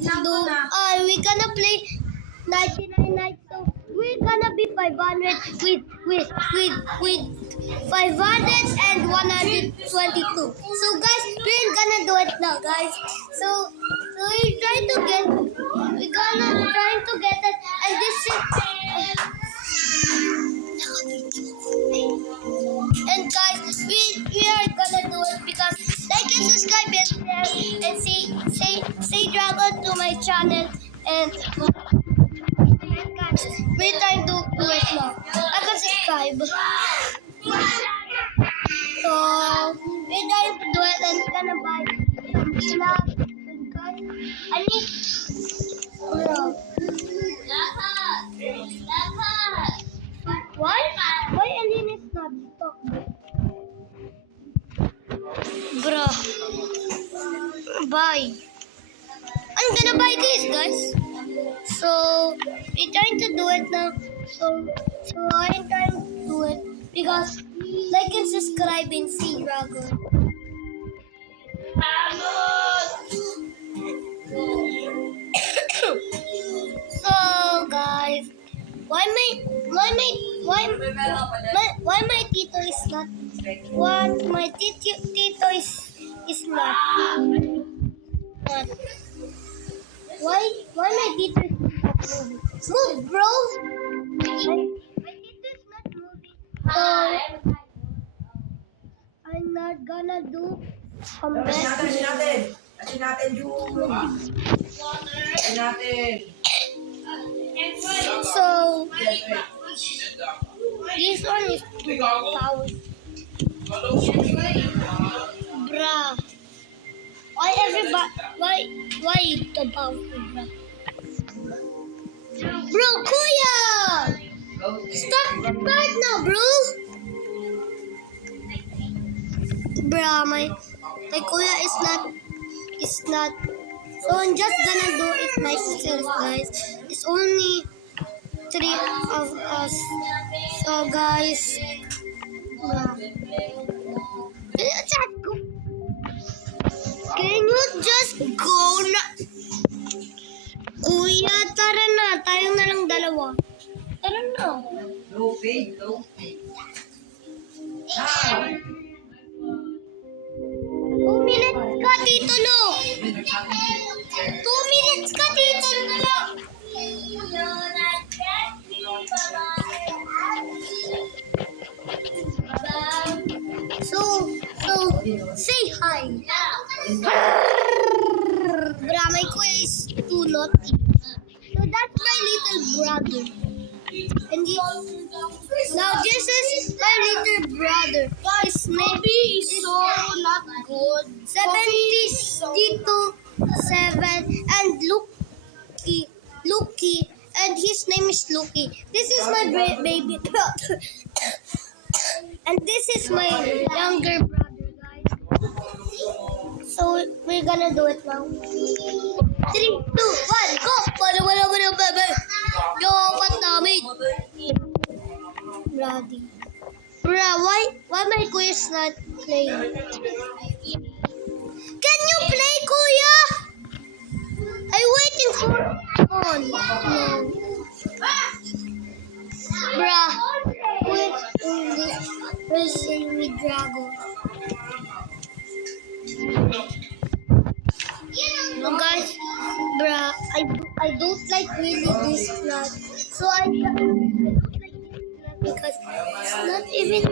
we're gonna play 99 nights. So we're gonna be 500 with 500 and 122. So guys, we're gonna do it now, guys. So we're trying to get it, and this is. And guys, we are gonna do it because like and subscribe and share and say dragon to my channel and guys, we're trying to do it now. I can subscribe. So we're trying to do it and gonna buy some stuff and guys, I need why Alien is not stuck? Bro, buy. I'm gonna buy this, guys. So we're trying to do it now. So I'm trying to do it because like and subscribe and see Dragon. So guys, why my tito is not what my tito is not why my tito is not moving? Move, bro. My tito is not moving. So I'm not gonna do some best. Asin natin yung... Asin natin. So this one is 2,000. Bruh. Why everybody? Why the powerful, bruh? Bro, Kuya! Start now, bro. Bruh, my Kuya is not. So I'm just gonna do it myself, guys. It's only 3 of us. So guys, can you just go na? Kuya, tara na. Tayo na lang dalawa. Tara na. Low fade, low fade. 2 minutes ka, Tito Lo. 2 minutes ka, Tito Lo. So, say hi. Bramay ko is too naughty. So that's my little brother. And now this is my little brother. His name is so not good. 77 and Lucky, and his name is Lucky. This is my baby brother. And this is my younger brother, guys. So we're gonna do it now. 3, 2, 1, go! Wala, baby. Yo, what namin? Brady. Bruh, why my kuya is not playing? Can you play, Kuya? I'm waiting for on. No. Bruh, quit only racing with Dragon. No, guys, bruh, I don't like really this plot. So I don't like this plot because it's not even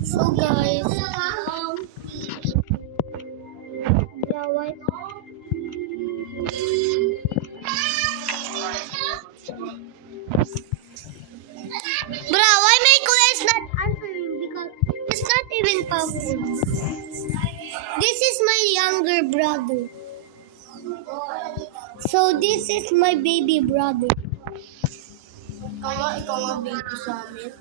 so guys, yeah, why? Bruh, why my kuya is not answering? Because it's not even powerful. This is my younger brother. So this is my baby brother. Ikaw ang baby sa amin.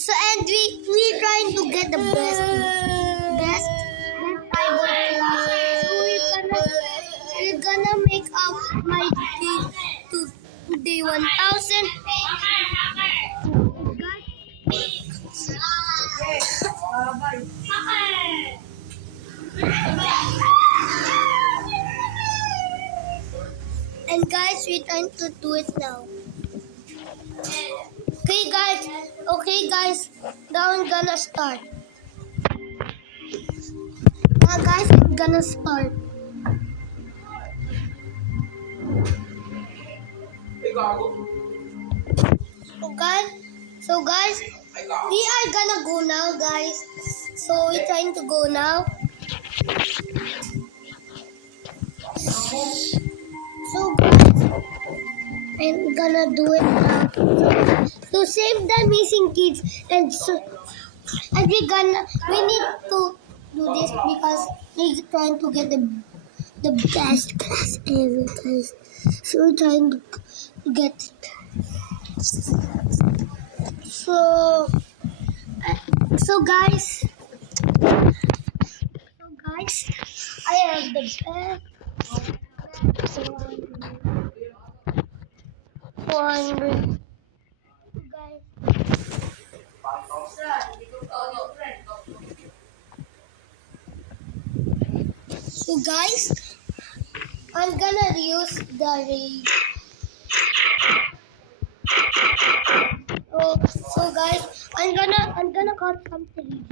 So and we trying to get the best fiber class. So we're gonna make up my day to day 1,000. Guys, Abay. And guys, we're trying to do it now. Okay guys, now I'm gonna start. Now guys, I'm gonna start. So guys, we are gonna go now, guys. So we're trying to go now. So guys, I'm gonna do it now. To save the missing kids, and we need to do this because we're trying to get the best class ever, guys. So we're trying to get it. So guys, I have the best 400. Guys, so guys, I'm gonna use the ray. So guys, I'm gonna cut something.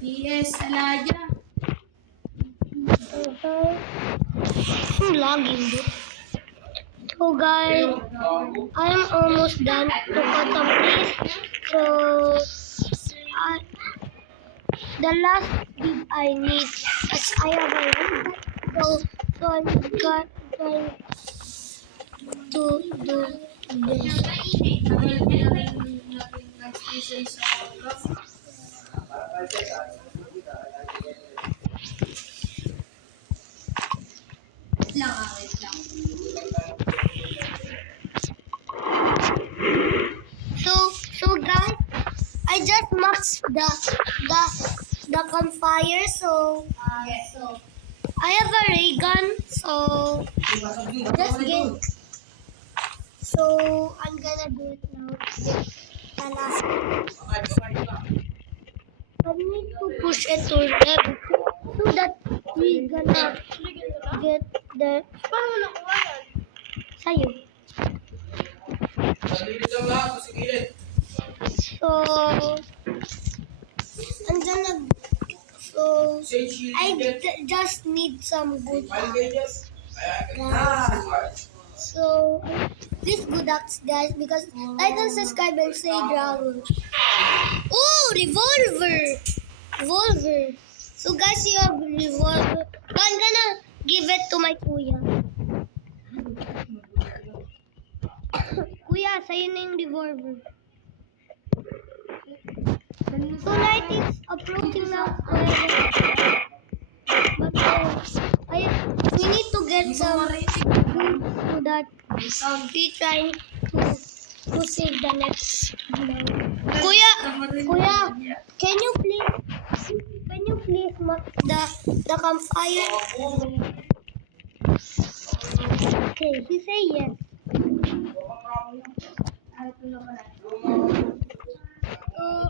Yes, Alaja. Okay. I'm logging it. So guys, I'm almost done to cut some trees. So the last bit I need is I have a ring. So I'm going to do this. Wait lang. So guys, I just maxed the campfire. So I have a ray gun. So just get. So I'm gonna do it now. The last. I need to push it to level so that we gonna get the. Sa'yo. So I'm gonna. So just need some good axe. Guys. So this good axe, guys, because like and subscribe and say dragon. Oh, revolver. So guys, you have revolver. So I'm gonna give it to my kuya. Kuya, sa'yo na yung revolver. So night is approaching now. But we need to get some food so that we try to save the next vlog. Kuya, can you please mark the campfire? Okay, he say yes.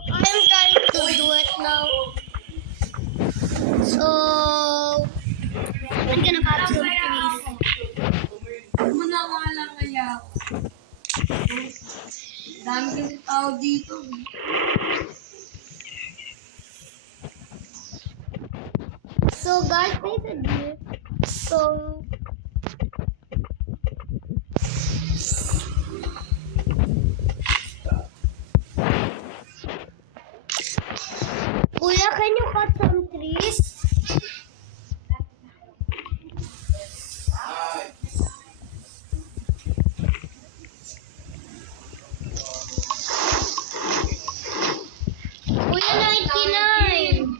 I'm trying to do it now. So I'm gonna cut some trees. Muna nga lang kaya. Dami kasi tao dito. So guys, please agree. So Kuya, can you cut some trees? Kuya, 99.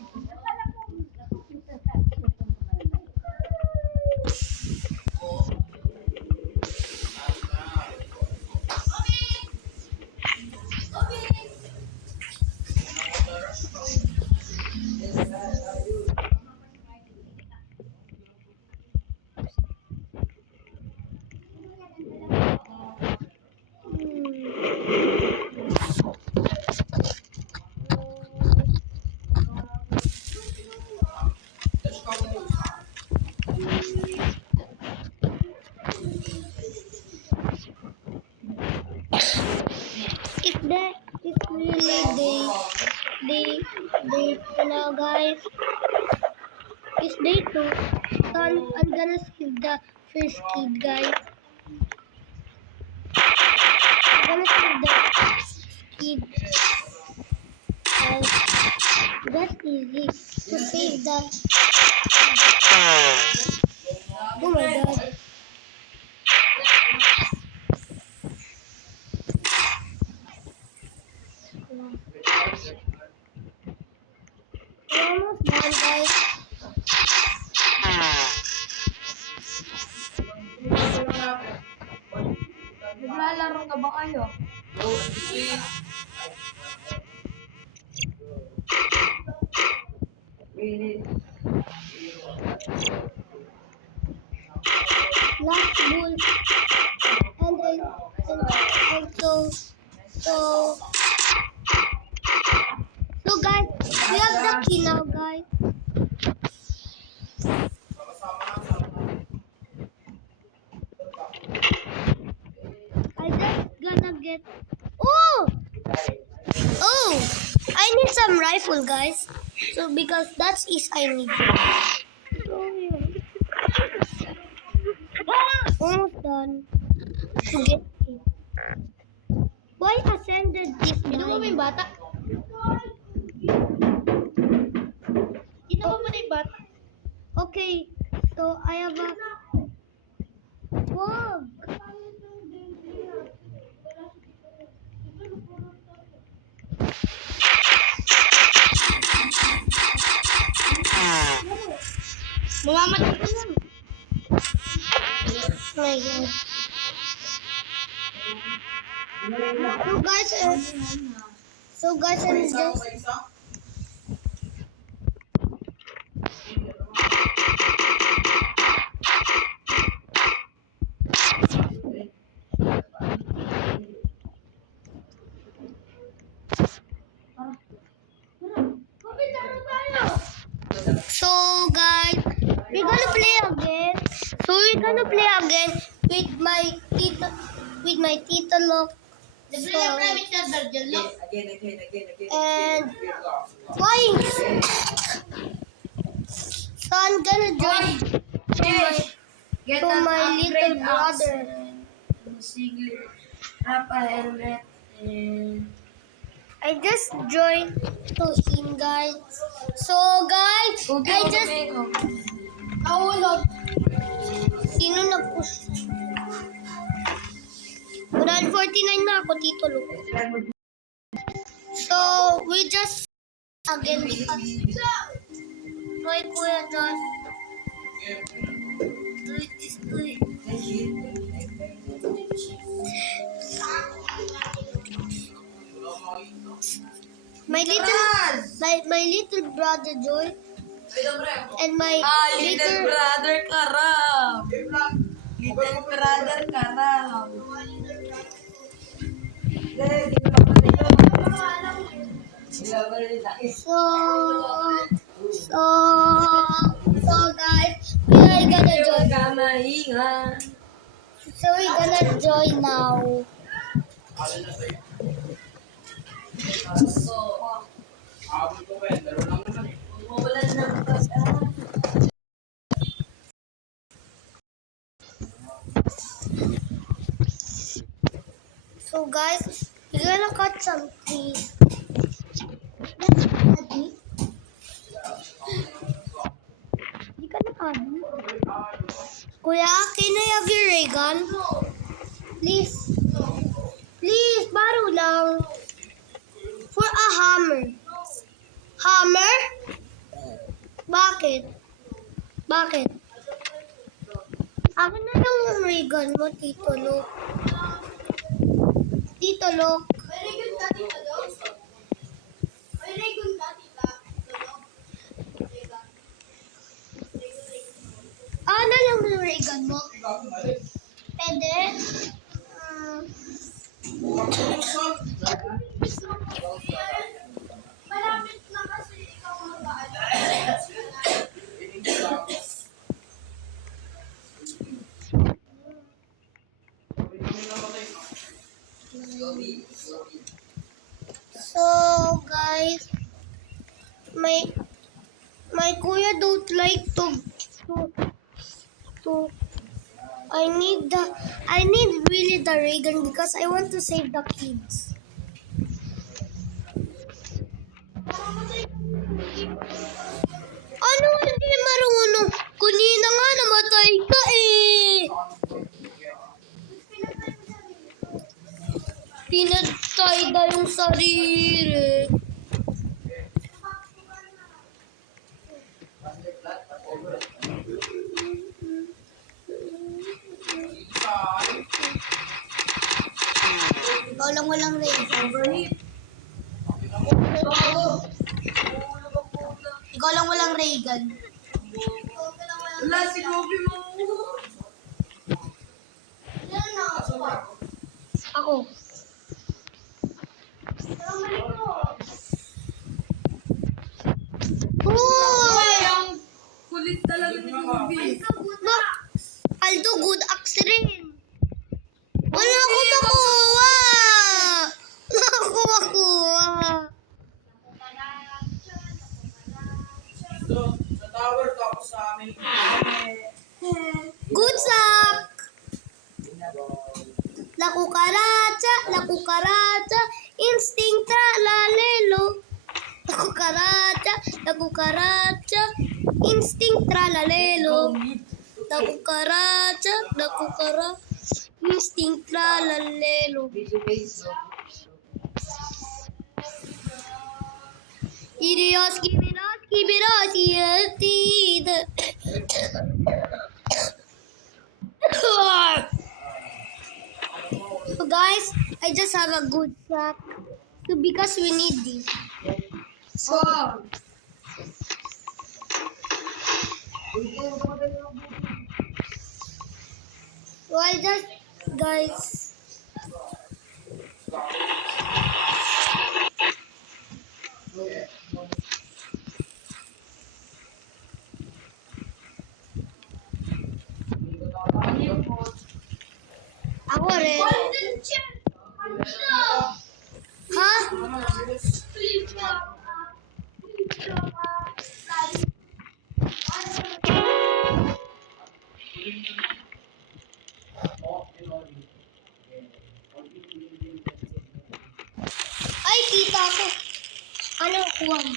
day 2 now, guys. It's day 2. So I'm gonna save the first kid, guys. I'm gonna save the first kid. Guys, that's easy to save the. Oh my god. We're almost done, guys. Naglalaro na ba kayo? Last bull. And so guys, we have the key now, guys. I just gonna get. Oh, I need some rifle, guys. So because that's is I need. So yeah. Almost done. To get it. Why ascended this guy? Ino mo ba yung bata? Ino mo na yung bata? Okay, so I have a. Wag. Mamamatay ka na. My God. So guys, I'm just. So guys, we're gonna play again. With my tito Loc. Again. And why? So I'm gonna join Get to an my little upgrade brother. Sige. Rapa helmet and I just joined to him, guys. So guys, I just Nahulog. sino nag-push? 149 na ako, Tito Loc. So we just again my kuya just my little brother Joy and my Little brother Karam. Little brother Karam. so guys, we are gonna join. Kamahingan. So we're gonna join now. So guys, we're gonna cut some trees. Di ka nakano? Kuya, can I have your ray gun? Please. Please, baro lang. For a hammer. Hammer? Bakit? Bakit? Akin na lang yung ray gun mo, Tito Loc. Tito Loc. Ano lang yung ray gun mo? Pwede? Malapit na kasi ikaw mag-aala. So guys, my kuya don't like to I need really the ray gun because I want to save the kids. Ano hindi marunong? Kanina nga namatay ka eh. Pinatay na yung sarili. Ikaw lang walang ray gun. Overheat. Ikaw lang walang ray gun. Wala si Kobe mo. Ako. Oh! Ay, ang kulit talaga ni Kobe. Aldo, good axe rin. Wala akong makuha. Wala akong makuha. Sa tower tapos sa amin. Good luck. La cucaracha, instinct tralalelo. La cucaracha, instinct tralalelo. La cucaracha, instinct tralalelo. Kibiros, yeltid. So guys, I just have a good sack. So because we need this. So, so I just, guys. Ako rin. Ha? Ay, kita ko. Ano kuha mo?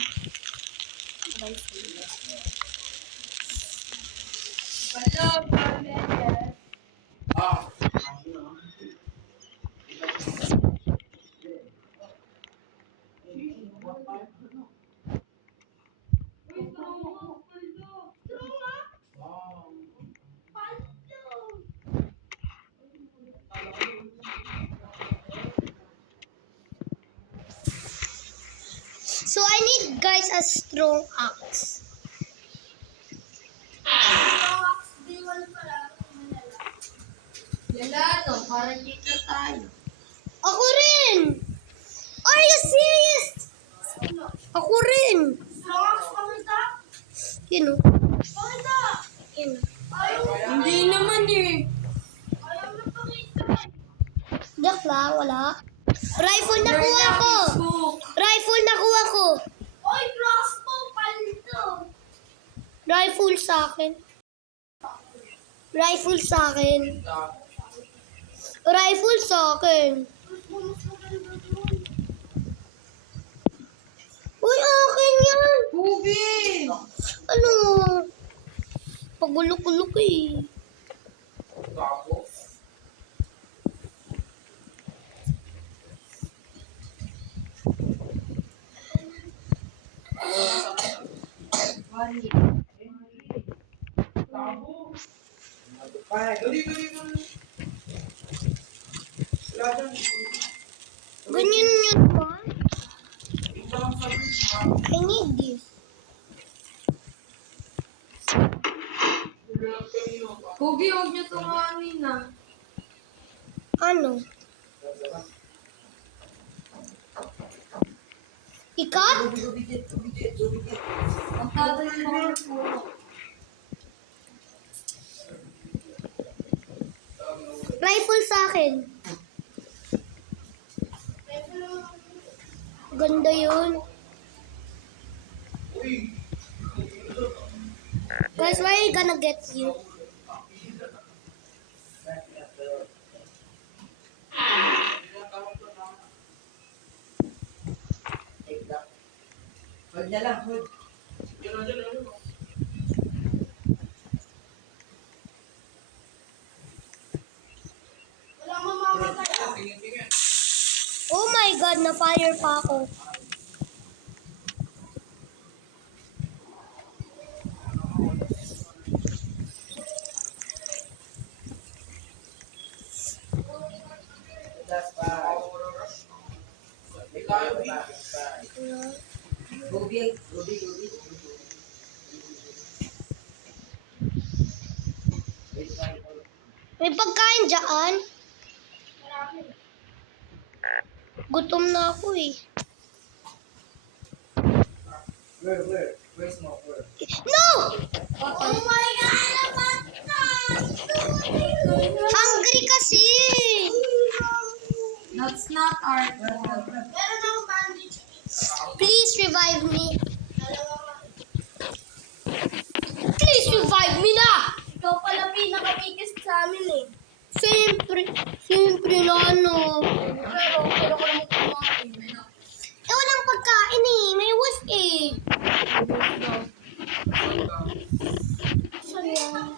So I need guys a strong axe. Yala, no, parang dito tayo. Ako rin! Are you serious? Ako rin! Yun o. Yun o. Hindi naman eh. Joke lang, wala. Rifle nakuha ko! Rifle nakuha ko! Rifle sa akin. Rifle sa akin. Rifle sa akin. Uy, akin yan! Kobe! Ano? Pagulok-ulok eh. Ay, dali. Wala dyan. Ganyan yun ba? I need this. Kobe, huwag niyo tunganin na. Ano? Ikat? Ang tatay mo po. Rifle sa akin. Ganda yun. Guys, where are you gonna get you? Hold na lang, hold. Yun. Wala mamamatay. Tingin. Oh my God, na-fire pa ako. Last pa. Ikaw, Ruby. May pagkain dyan? Gutom na ako eh. Where? Where's Smoke? Where? No! Oh my God! Hungry kasi! That's not our Meron akong bandage. Please revive me. Please revive me na! Ikaw pala pinakapikis sa amin eh. Siyempre na ano. Pero ko lang kumain. Eh, walang pagkain eh. May was eh. Saan yan?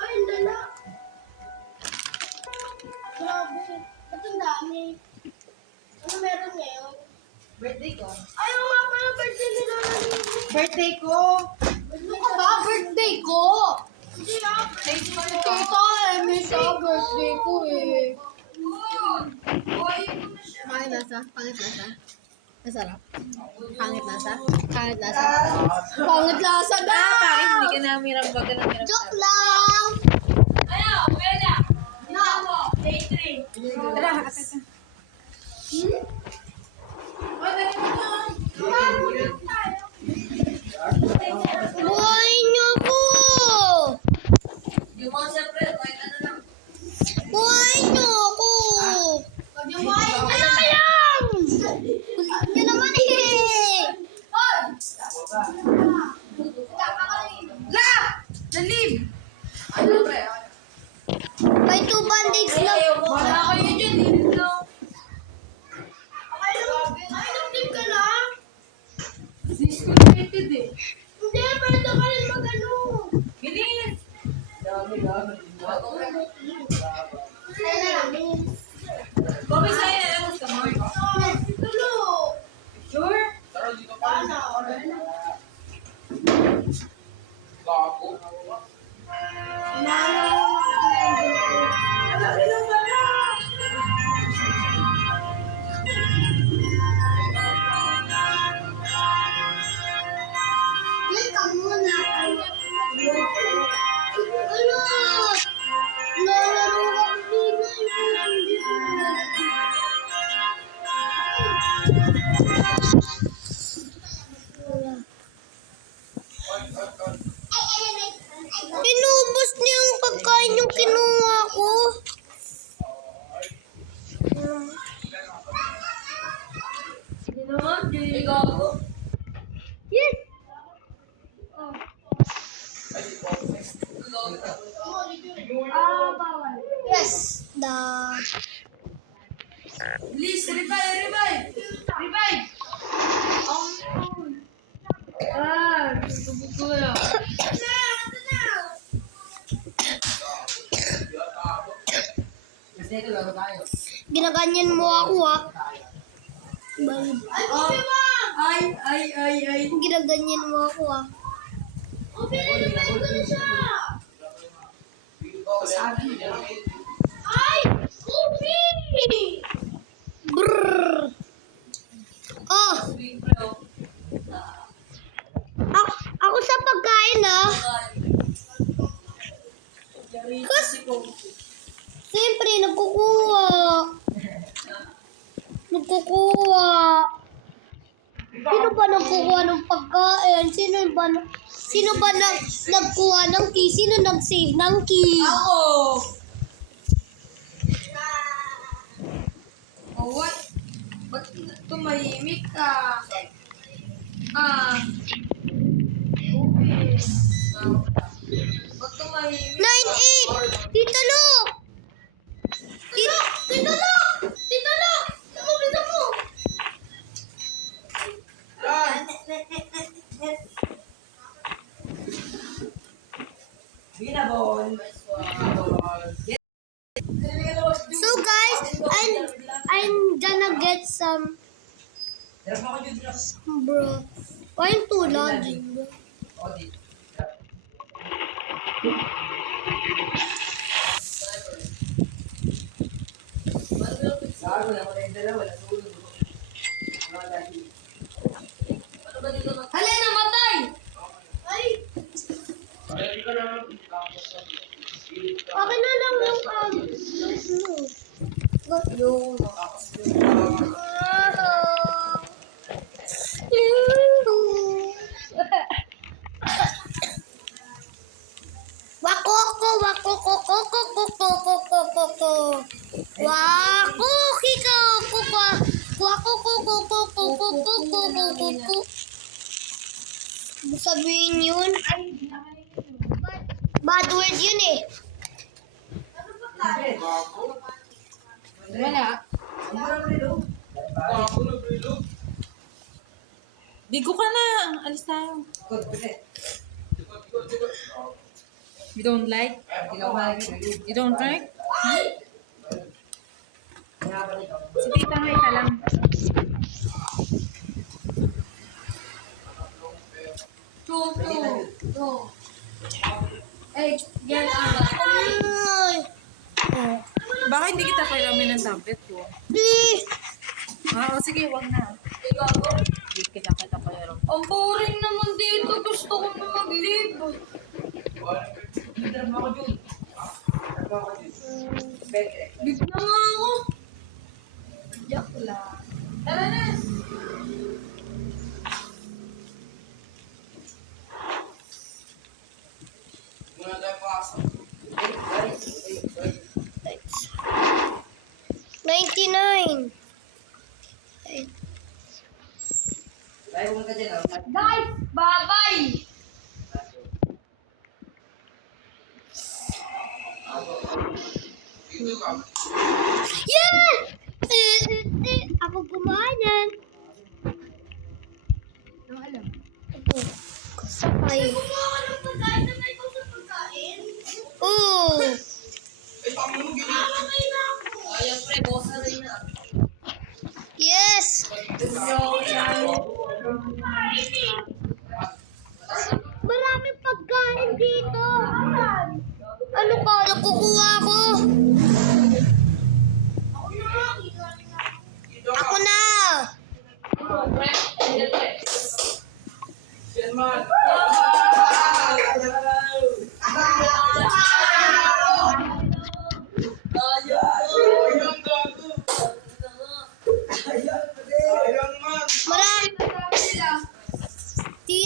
Ay, ang dala. Grabe. Ba't ang dami? Ano meron ngayon? birthday ko. Ayaw nga pala birthday ni Lola Lily. Birthday ko! Ano ka ba? Birthday ko! Hindi ah. Tita, miss sa birthday ko eh. Pangit lasa? Pangit lasa? Masarap? Pangit lasa? Pangit lasa? Pangit lasa na! Pangit, Hindi ka na mirang-baga ng mirang. Joke lang! Tara, Buhayin niyo ako! yung mga siyempre, kahit ano lang. Buhayin niyo ako! Pag yung wine Ano ba yan? Kulit niyo naman eh! La! Dalib! Ano ba yan? May 2 bandage na. Wala kayo dyan, hindi lang. Ay, nag-tip ka lang? Disconnected eh. Hindi, pwede ka rin mag-ano. Bilis! Dami. Ay, namin. Bobby, sa'yo na lang gusto mo. Tulo. Sure? Tara dito pa. Ano? Gago. Wait ka muna. Ano? Nalaro ako Inubos niya yung pagkain yung kinuha ko. Hindi naman, hindi gago. Yes! Yes! The... Please, revive! Gusto ko lang. Ginaganyan mo ako ha. Ay. Ginaganyan mo ako ha. O, pinilipan ko na siya. Ay! Kobe! Brrr. Oh! Ako sa pagkain ha. Kasi, siyempre, nagkukuha. Sino ba nagkukuha ng pagkain? Sino ba nagkuha ng key? Sino nag-save ng key? Ako! Oh, what? Ba't tumahimik ka? Ba't tumahimik? 9-8! Tito Luke! Tito Luke! Tito Luke! Ano, bisa mo? So guys, I'm gonna get some bro. Why yung tulad? Hala, namatay! Ay! Okay na lang yung Wakoko, wakoko, koko, koko, koko, koko. Wako, kiko, koko. Wako, koko, koko, koko, koko, koko. Sabihin yun. Bad word yun eh. Wala. Bigo ka na. Alis tayo. You don't like? You don't like? Si Tita May ka lang. Two. Hey, get out. Ay. Baka hindi kita pairamin ng tablet ko. Please. Sige, wag na. Hindi kita pairamin. Ang boring naman dito. Gusto ko na mag-leave. Leave na nga ako. Joke lang. Tara na. Muna tayo pasok. 99. Guys, bye-bye. Yes! Ako gumawa niyan. Ano alam? Sakay. Gumawa ka ng pagkain na may kusang pagkain? Oo. Ay, pamunog yun. Ayaw, pre. Bosa rin na. Yes. Maraming pagkain dito. Ano ka? Nakukuha ko. Ako na. Yan man. Ayun, gago. Ayun man. Marami. Di.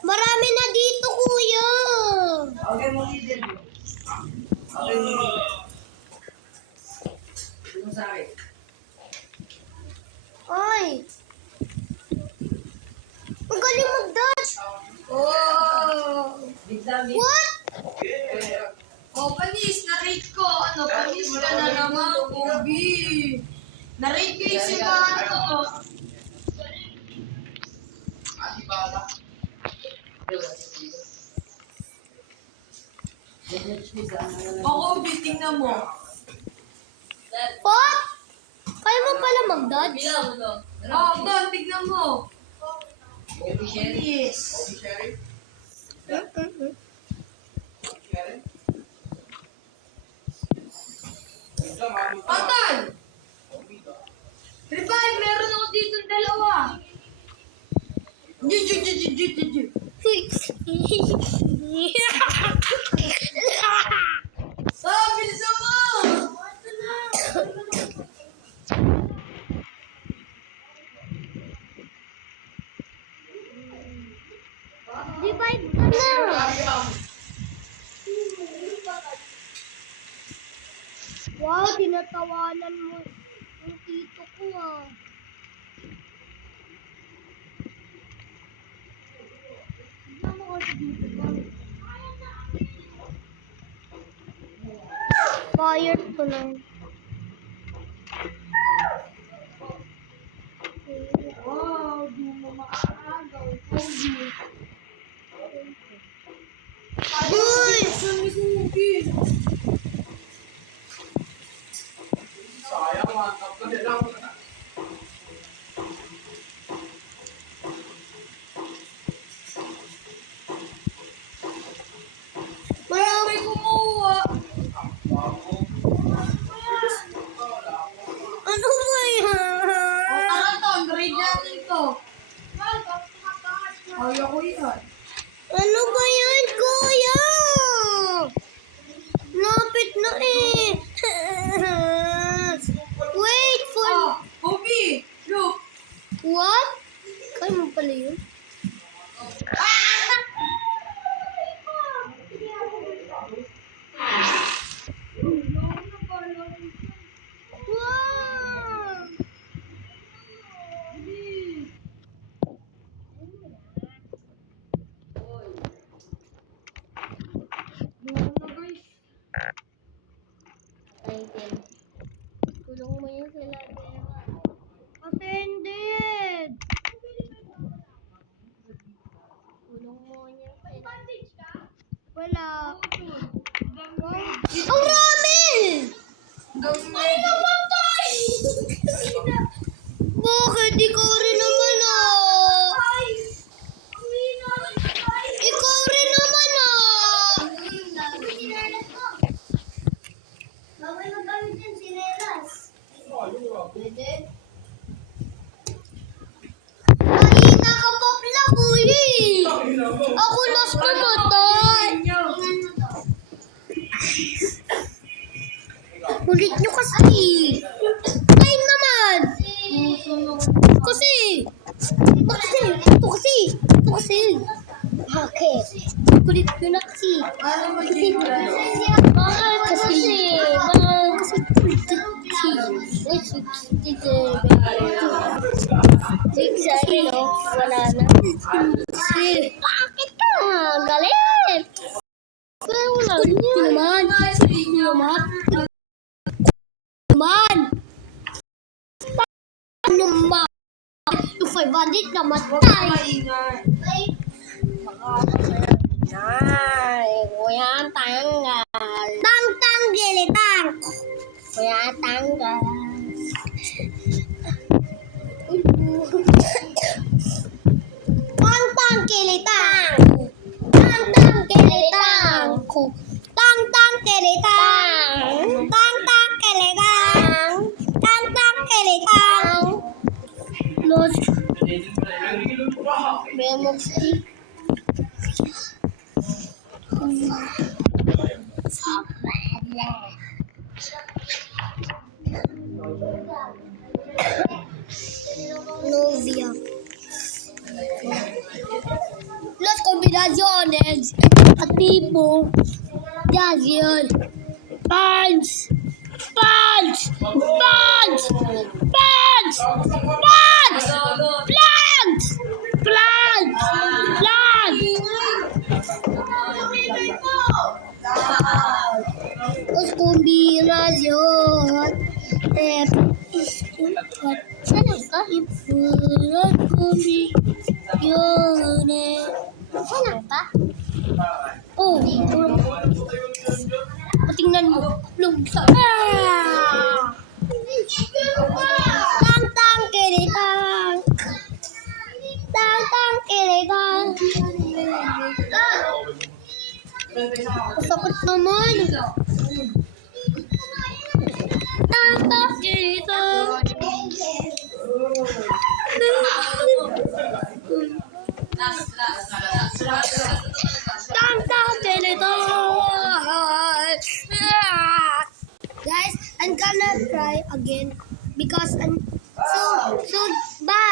Marami na dito, kuya. Okay mo leader. Okay mo leader. Ano sa akin? Ay. Ang galing mag-dodge. Oh! What? Oh, panis, na-rate ko. Ano, panis ka na naman, Kobe. Na-rate ko yung si Pato. Adi bala. O, Kobe, tingnan mo. What? Kaya mo pala mag-dodge? Oh, Don, tignan mo. Obi Sherry. Yes. Obi Sherry. Mm-mm. Obi Sherry. Ito, mami. Patay! Obi ka. Revive, meron ako dito dalawa. Ju. Revive ka na. Wow, tinatawanan mo yung tito ko ah. Tignan mo kasi dito ba? Fire ko lang. Wow, di mo maaagaw. Kobe. Uy! Saan ni Kobe? Sayang, mantap ka nila. May kumuha. Ano ba yan? O, tara to. Grade natin to. Kaya ko yan. Ano ba yan, kuya? Lapit na eh. Wait for... Oh, Kobe! Look! What? Kaya mo pala yun? Wow! Tulong mo yun sila, Deva. Offended! Tulong mo yun sila. Wala. Ang rami! Ay, namatay! Bakit? Ikaw rin naman ah! Ikaw rin naman ah! Bawal magamit yung sinelas. Mahina ka pa pala, kuya eh. Ako last namatay. Kulit nyo kasi. Ay naman. Kasi. Ito kasi. Bakit? Kulit nyo na kasi. Ano ba Kasi. yun? Bakit kasi? Kasi, wala na. Bakit ka? Galit. Wala naman. Yung 500 na matay. Maingay. Ay, kuya tanggal. Tang gilitang. Kuya tanggal. Tang kilitang. Tang kilitang. Tang kilitang. Tang kilitang. Tang kilitang. Los. Memo stick. Novia. Las combinaciones. Activo. Yazian. Punch. Punch. Punch. Punch. Punch. Plant. Plant. Plant. Las combinaciones. Sana ka? Ipulat combinaciones. Sana ka? Oh, tingnan mo. Lumsa. Tang kilitang. Tang kilitang. Sakit naman. Tang kilitang. Guys, I'm gonna try again because I'm